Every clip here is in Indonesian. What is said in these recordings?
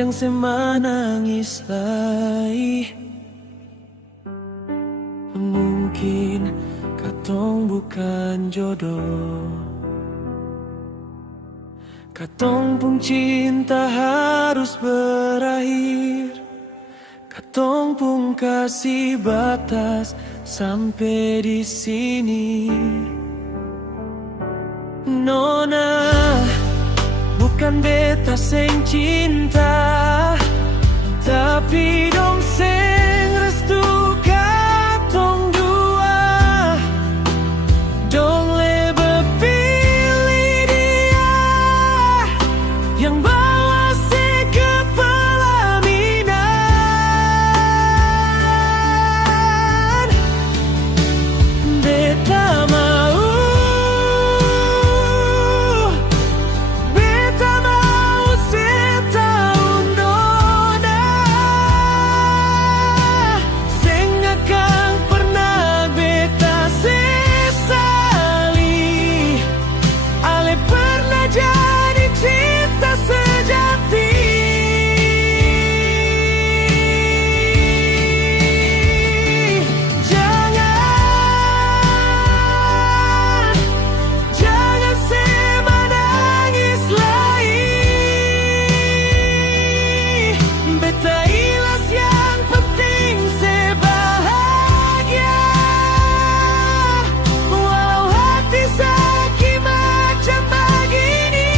jang semanangis lai. Mungkin katong bukan jodoh, katong pun cinta harus berakhir. Katong pun kasih batas sampai di sini. Nona, bukan beta seng cinta, tapi dong seng restu katong dua. Dong lebih pilih dia yang bawa se ke pelaminan. Beta mau, beta mau setahun nona, seng akan pernah beta sesali. Ale pernah jadi cinta sejati. Jangan, jangan semanangis lagi. Beta ilas yang penting sebahagia. Walau hati sakit macam begini.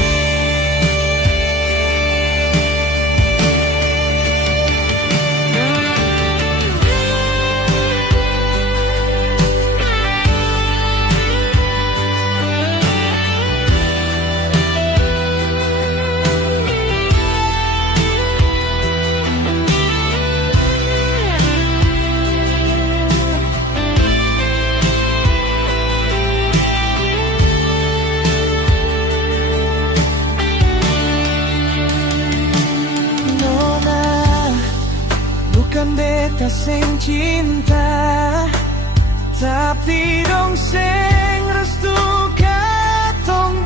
Nona, bukan beta seng cinta, tapi dong seng restu katong